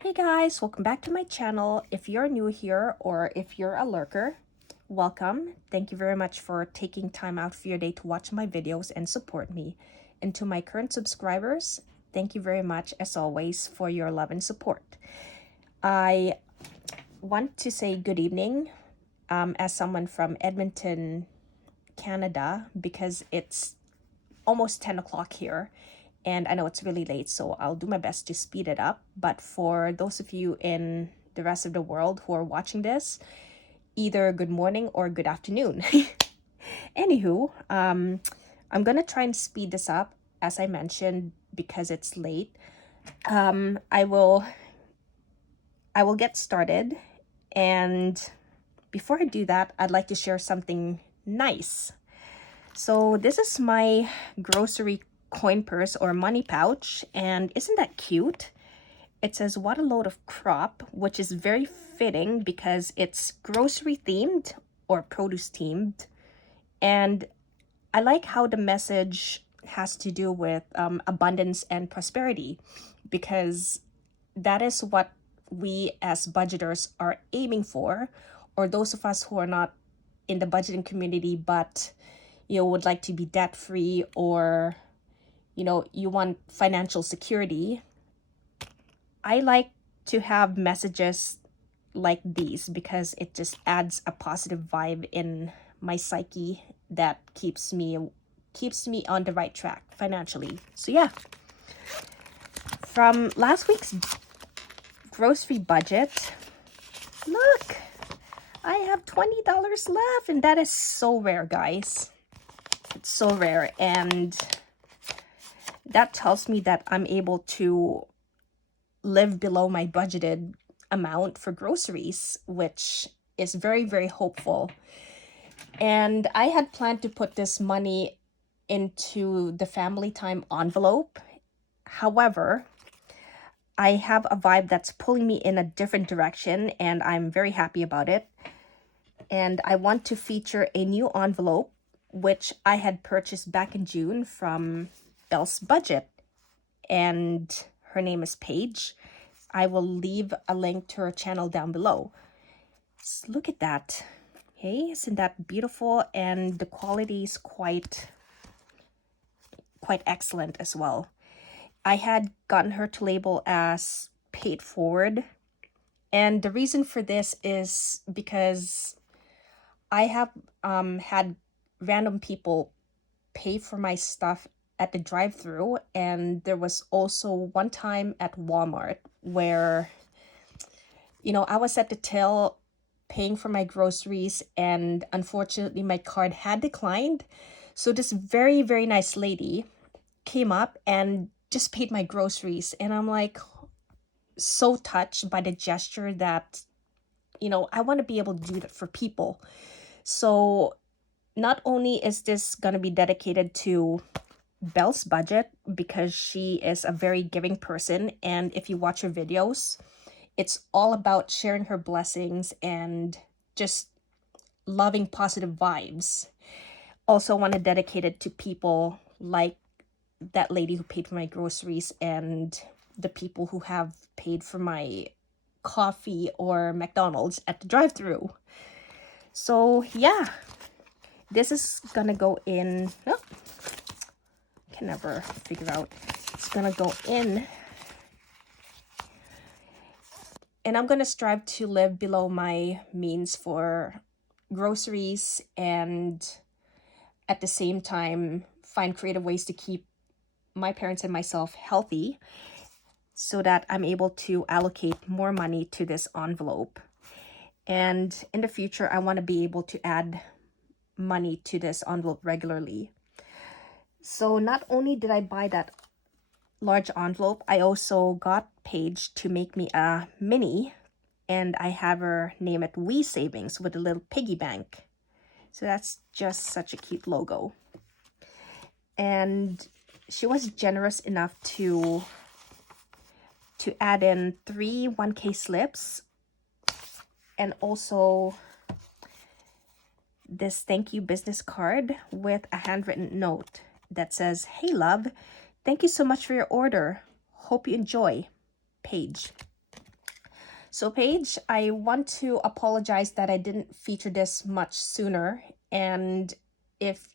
Hey guys, welcome back to my channel. If you're new here or if you're a lurker, welcome. Thank you very much for taking time out for your day to watch my videos and support me. And to my current subscribers, thank you very much as always for your love and support. I want to say good evening as someone from Edmonton, Canada, because it's almost 10 o'clock here. And I know it's really late, so I'll do my best to speed it up. But for those of you in the rest of the world who are watching this, either good morning or good afternoon. Anywho, I'm gonna try and speed this up, as I mentioned, because it's late. I will get started, and before I do that, I'd like to share something nice. So this is my grocery coin purse or money pouch, and isn't that cute? It says "what a load of crop," which is very fitting because it's grocery themed or produce themed, and I like how the message has to do with abundance and prosperity, because that is what we as budgeters are aiming for, or those of us who are not in the budgeting community but would like to be debt free, or you want financial security. I like to have messages like these because it just adds a positive vibe in my psyche that keeps me on the right track financially. So yeah, from last week's grocery budget, look, I have $20 left, and that is so rare, guys. It's so rare, and that tells me that I'm able to live below my budgeted amount for groceries, which is very, very hopeful. And I had planned to put this money into the family time envelope. However, I have a vibe that's pulling me in a different direction, and I'm very happy about it. And I want to feature a new envelope, which I had purchased back in June from Belle's Budget, and her name is Paige. I will leave a link to her channel down below. Just look at that. Hey, isn't that beautiful? And the quality is quite excellent as well. I had gotten her to label as paid forward, and the reason for this is because I have had random people pay for my stuff at the drive-through, and there was also one time at Walmart where I was at the till paying for my groceries, and unfortunately my card had declined. So this very, very nice lady came up and just paid my groceries, and I'm like so touched by the gesture that I want to be able to do that for people. So not only is this going to be dedicated to Belle's Budget, because she is a very giving person, and if you watch her videos, it's all about sharing her blessings and just loving positive vibes. Also want to dedicate it to people like that lady who paid for my groceries, and the people who have paid for my coffee or McDonald's at the drive-through. So yeah, this is gonna go in, oh, can never figure out, it's gonna go in, and I'm gonna strive to live below my means for groceries, and at the same time find creative ways to keep my parents and myself healthy, so that I'm able to allocate more money to this envelope. And in the future, I want to be able to add money to this envelope regularly. So not only did I buy that large envelope, I also got Paige to make me a mini, and I have her name it We Savings with a little piggy bank. So that's just such a cute logo. And she was generous enough to add in 3 1K slips, and also this thank you business card with a handwritten note that says, "Hey love, thank you so much for your order. Hope you enjoy. Paige." So Paige, I want to apologize that I didn't feature this much sooner. And if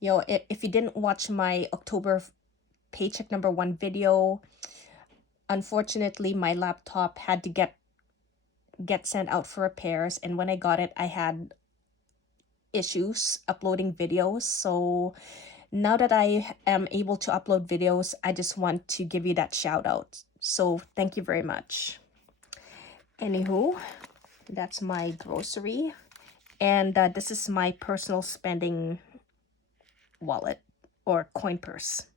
if you didn't watch my October paycheck #1 video, unfortunately my laptop had to get sent out for repairs, and when I got it, I had issues uploading videos. So now that I am able to upload videos, I just want to give you that shout out. So thank you very much. Anywho, that's my grocery, and this is my personal spending wallet or coin purse,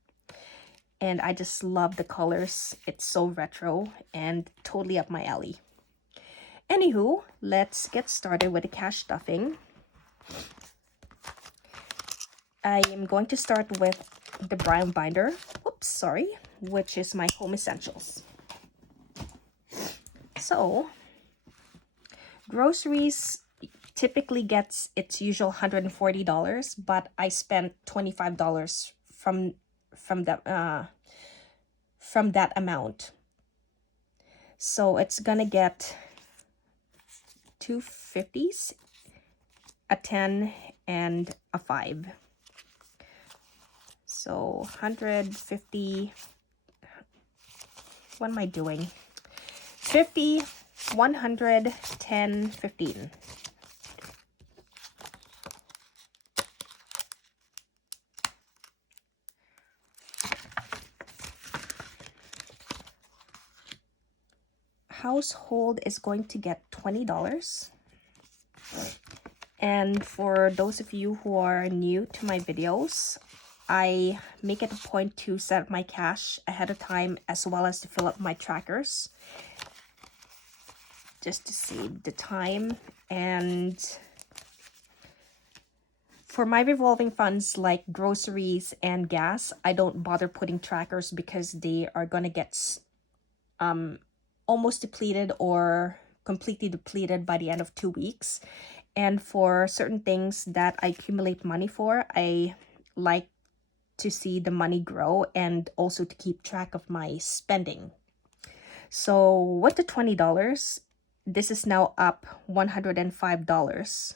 and I just love the colors. It's so retro and totally up my alley. Anywho, let's get started with the cash stuffing. I am going to start with the brown binder, which is my home essentials. So groceries typically gets its usual $140, but I spent $25 from that amount. So it's gonna get 2 50s, a 10, and a 5. So 150, what am I doing? 50, 100, 10, 15. Household is going to get $20. And for those of you who are new to my videos, I make it a point to set up my cash ahead of time, as well as to fill up my trackers, just to save the time. And for my revolving funds like groceries and gas, I don't bother putting trackers because they are gonna get almost depleted or completely depleted by the end of 2 weeks. And for certain things that I accumulate money for, I like to see the money grow and also to keep track of my spending. So with the $20, this is now up $105.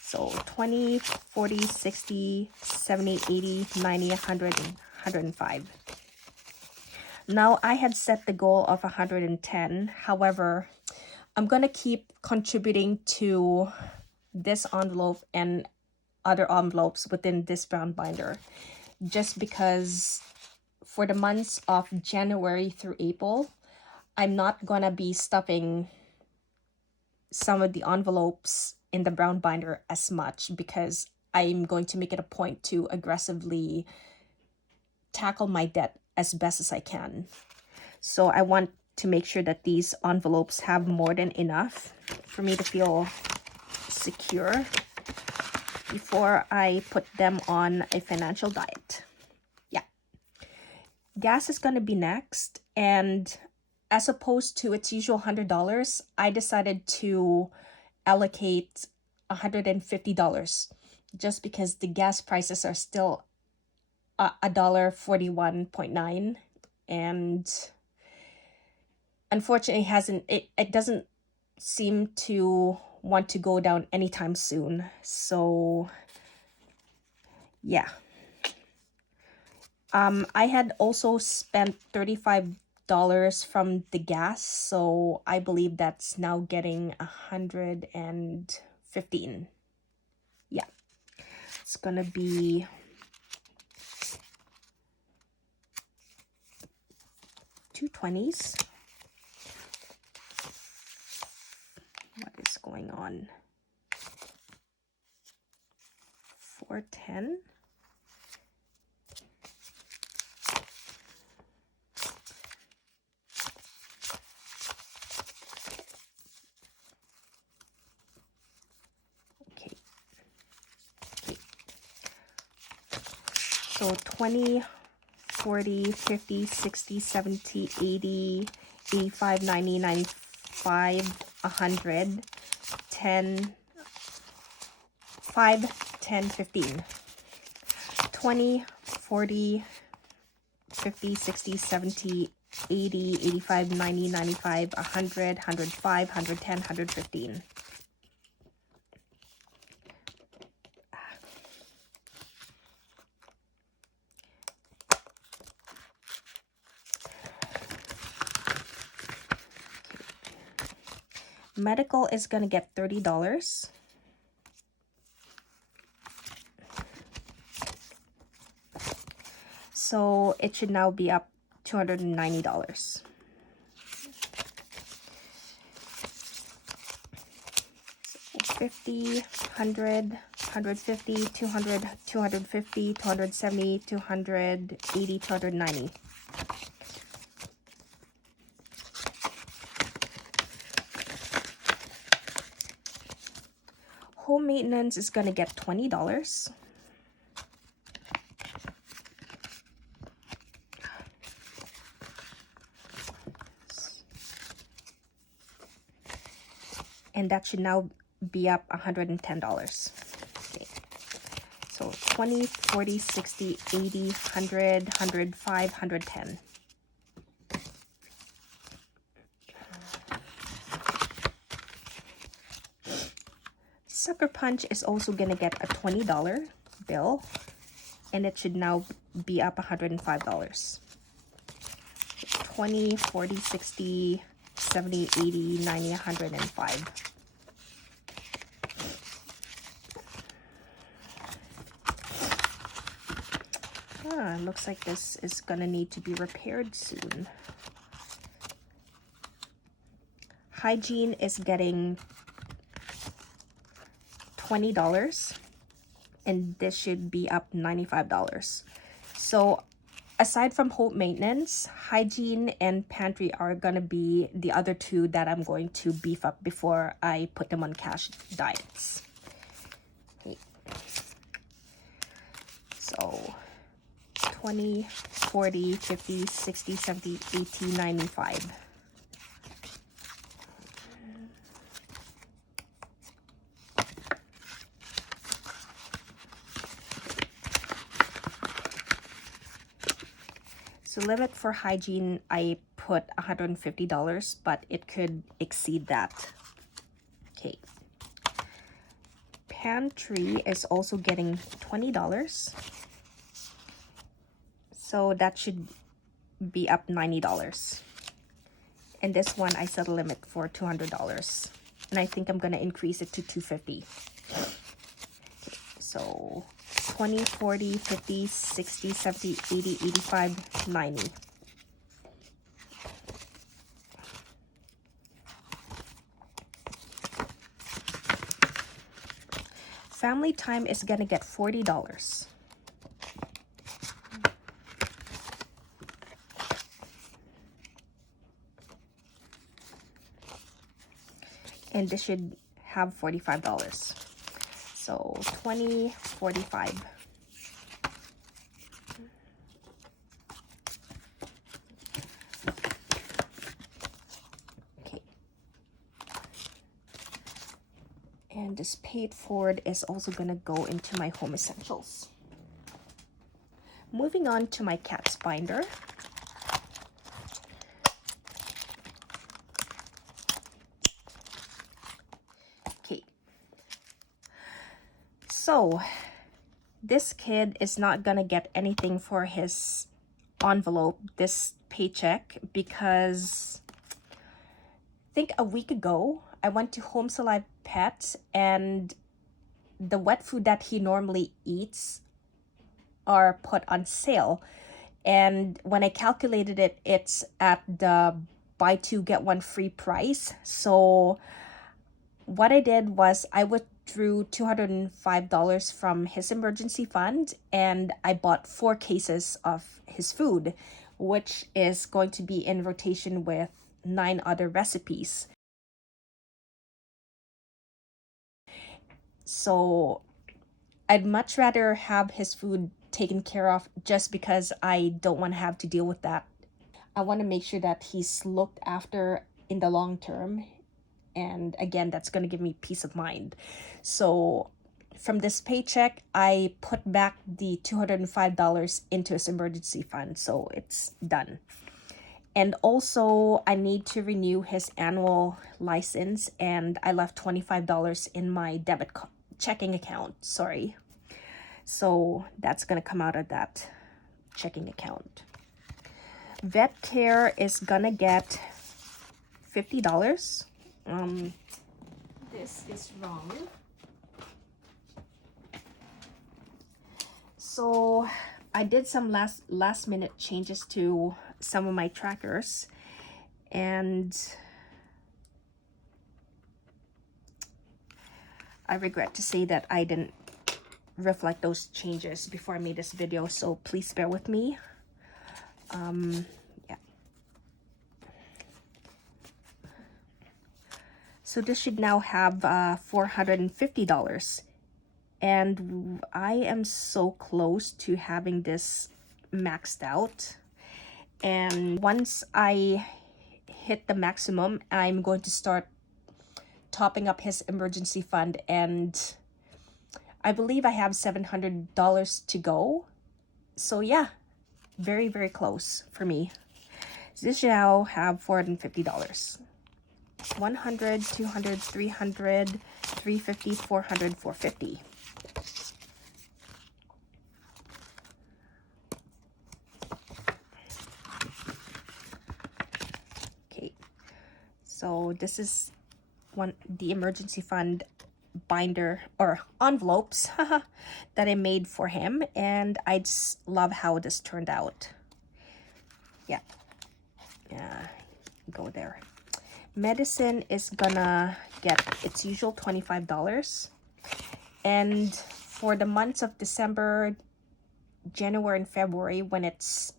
So 20, 40, 60, 70, 80, 90, 100, and 105. Now I had set the goal of 110. However, I'm going to keep contributing to this envelope and other envelopes within this brown binder, just because for the months of January through April, I'm not going to be stuffing some of the envelopes in the brown binder as much, because I'm going to make it a point to aggressively tackle my debt as best as I can. So I want to make sure that these envelopes have more than enough for me to feel secure before I put them on a financial diet. Yeah. Gas is going to be next, and as opposed to its usual $100, I decided to allocate $150, just because the gas prices are still $1.41.9, and unfortunately it doesn't seem to want to go down anytime soon. So yeah, I had also spent $35 from the gas, so I believe that's now getting 115. Yeah, it's gonna be $220s. What is going on? 410. Okay. So 20, 40, 50, 60, 70, 80, 85, 90, 95, 100, 10, 5, 10, 15, 20, 40, 50, 60, 70, 80, 85, 90, 95, 100, 105, 110, 115. Medical is gonna get $30. So it should now be up $290. 50, 100, 150, 200, 250, 270, 280, 290. Home maintenance is gonna get $20. And that should now be up $110. Okay. So 20, 40, 60, 80, 100, 105, 110. Sucker Punch is also gonna get a $20 bill, and it should now be up $105. 20, 40, 60, 70, 80, 90, 105. Looks like this is gonna need to be repaired soon. Hygiene is getting $20, and this should be up $95. So aside from home maintenance, hygiene and pantry are gonna be the other two that I'm going to beef up before I put them on cash diets. Okay. So 20, 40, 50, 60, 70, 80, 95. So limit for hygiene, I put $150, but it could exceed that. Okay. Pantry is also getting $20. So that should be up $90. And this one, I set a limit for $200. And I think I'm gonna increase it to $250. So 20, 40, 50, 60, 70, 80, 85, 90. Family time is gonna get $40. And this should have $45. So 20, 45. Okay. And this paid forward is also gonna go into my home essentials. Moving on to my cat's binder. So this kid is not gonna get anything for his envelope this paycheck because I think a week ago I went to Homes Alive Pet, and the wet food that he normally eats are put on sale, and when I calculated it, it's at the buy two get one free price. So what I did was I withdrew $205 from his emergency fund, and I bought 4 cases of his food, which is going to be in rotation with 9 other recipes. So I'd much rather have his food taken care of just because I don't want to have to deal with that. I want to make sure that he's looked after in the long term. And again, that's going to give me peace of mind. So from this paycheck, I put back the $205 into his emergency fund. So it's done. And also I need to renew his annual license, and I left $25 in my checking account, sorry. So that's gonna come out of that checking account. Vet care is gonna get $50. This is wrong. So I did some last minute changes to some of my trackers, and I regret to say that I didn't reflect those changes before I made this video, so please bear with me. Yeah. So this should now have $450. And I am so close to having this maxed out. And once I hit the maximum, I'm going to start topping up his emergency fund. And I believe I have $700 to go. So yeah, very, very close for me. So this should now have $450. 100, 200, 300, 350, 400, 450. So this is the emergency fund binder or envelopes that I made for him, and I just love how this turned out. Yeah, go there. Medicine is gonna get its usual $25, and for the months of December, January, and February, when it's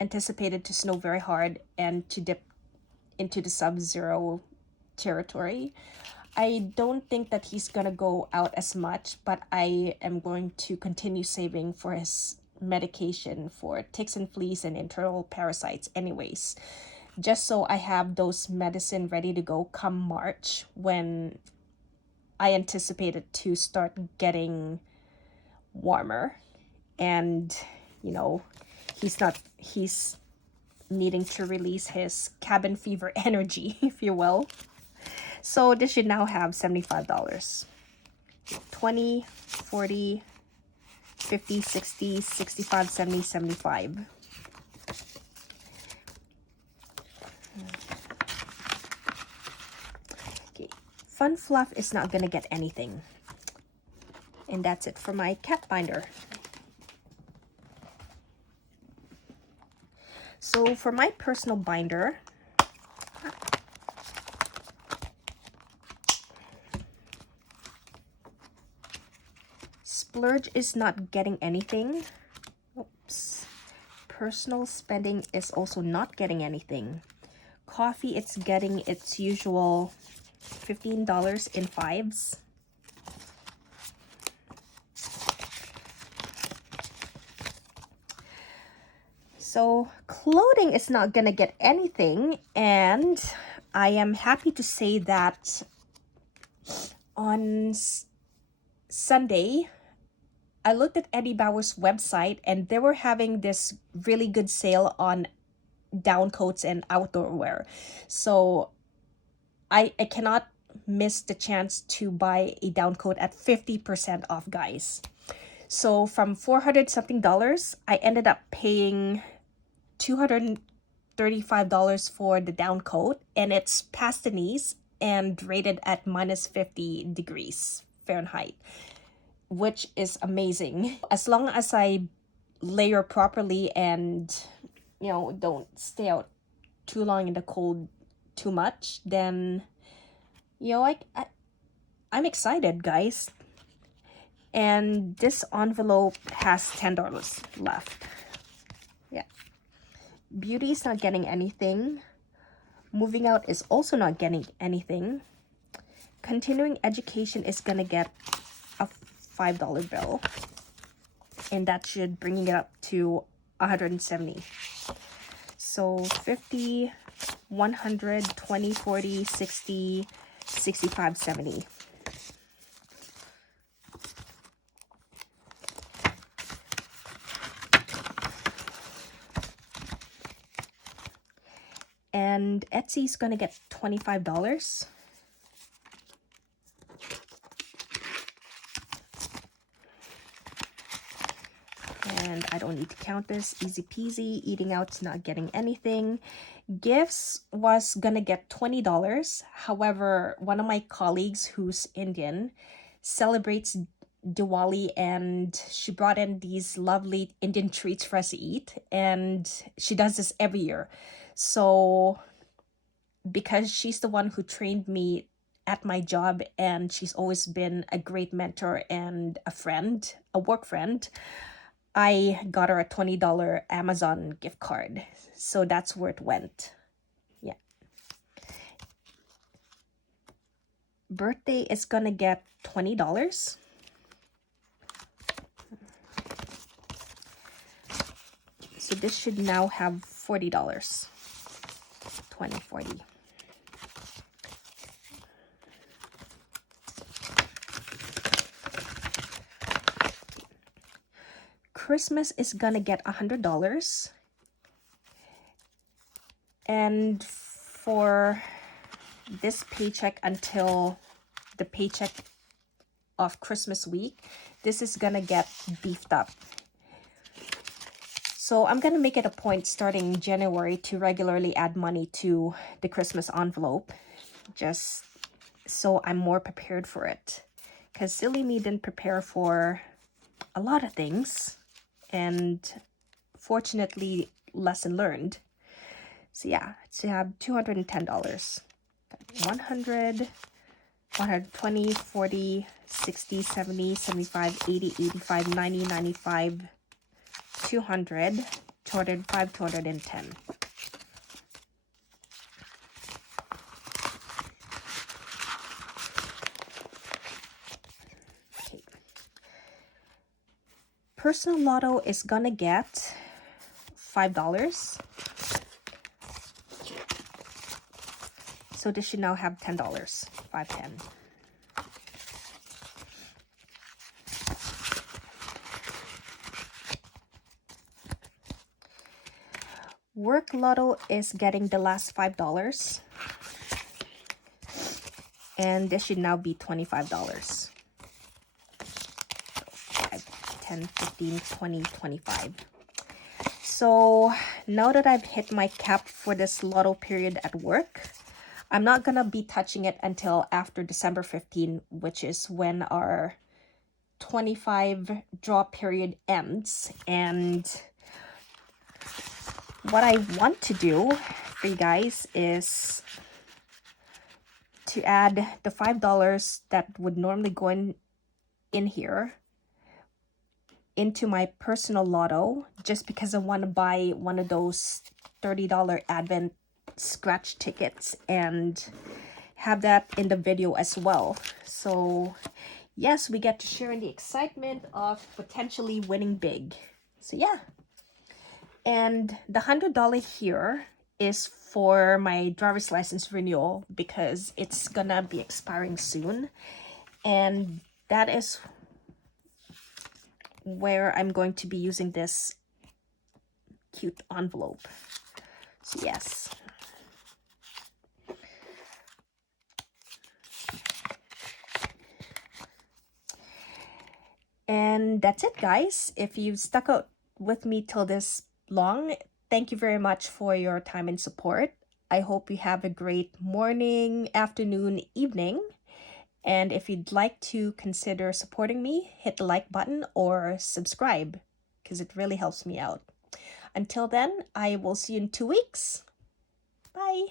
anticipated to snow very hard and to dip into the sub-zero territory, I don't think that he's gonna go out as much, but I am going to continue saving for his medication for ticks and fleas and internal parasites anyways, just so I have those medicine ready to go come March, when I anticipate it to start getting warmer, and you know, he's needing to release his cabin fever energy, if you will. So this should now have $75. 20, 40, 50, 60, 65, 70, 75. Okay, Fun Fluff is not gonna get anything. And that's it for my cat binder. So for my personal binder, Splurge is not getting anything. Oops. Personal spending is also not getting anything. Coffee, it's getting its usual $15 in fives. So clothing is not gonna get anything, and I am happy to say that on Sunday, I looked at Eddie Bauer's website, and they were having this really good sale on down coats and outdoor wear. So I cannot miss the chance to buy a down coat at 50% off, guys. So from $400 something, I ended up paying $235 for the down coat, and it's past the knees and rated at -50 degrees Fahrenheit, which is amazing. As long as I layer properly and, you know, don't stay out too long in the cold too much, then, you know, I'm excited, guys. And this envelope has $10 left. Yeah. Beauty is not getting anything. Moving out is also not getting anything. Continuing education is gonna get a $5 bill, and that should bring it up to 170. So 50, 100, 20, 40, 60, 65, 70. And Etsy's gonna get $25. And I don't need to count this. Easy peasy. Eating out's not getting anything. Gifts was gonna get $20. However, one of my colleagues who's Indian celebrates Diwali, and she brought in these lovely Indian treats for us to eat, and she does this every year. So because she's the one who trained me at my job, and she's always been a great mentor and a friend, a work friend, I got her a $20 Amazon gift card. So that's where it went. Yeah. Birthday is gonna get $20. So this should now have $40. 20, 40. Christmas is gonna get $100. And for this paycheck until the paycheck of Christmas week, this is gonna get beefed up. So I'm gonna make it a point starting January to regularly add money to the Christmas envelope, just so I'm more prepared for it. Because silly me didn't prepare for a lot of things, and fortunately, lesson learned. So yeah, so you have $210. 100, 120, 40, 60, 70, 75, 80, 85, 90, 95, 200, 205, 210. Okay. Personal Lotto is gonna get $5. So this should now have $10. 5, 10. Work Lotto is getting the last $5. And this should now be $25. 5, 10, 15, 20, 25. So now that I've hit my cap for this lotto period at work, I'm not gonna be touching it until after December 15, which is when our 25 draw period ends. And what I want to do for you guys is to add the $5 that would normally go in here into my personal lotto, just because I want to buy one of those $30 Advent scratch tickets and have that in the video as well. So yes, we get to share in the excitement of potentially winning big. So yeah. And the $100 here is for my driver's license renewal, because it's gonna be expiring soon, and that is where I'm going to be using this cute envelope. So yes. And that's it, guys. If you've stuck out with me till this long, thank you very much for your time and support. I hope you have a great morning, afternoon, evening. And if you'd like to consider supporting me, hit the like button or subscribe, because it really helps me out. Until then, I will see you in 2 weeks. Bye.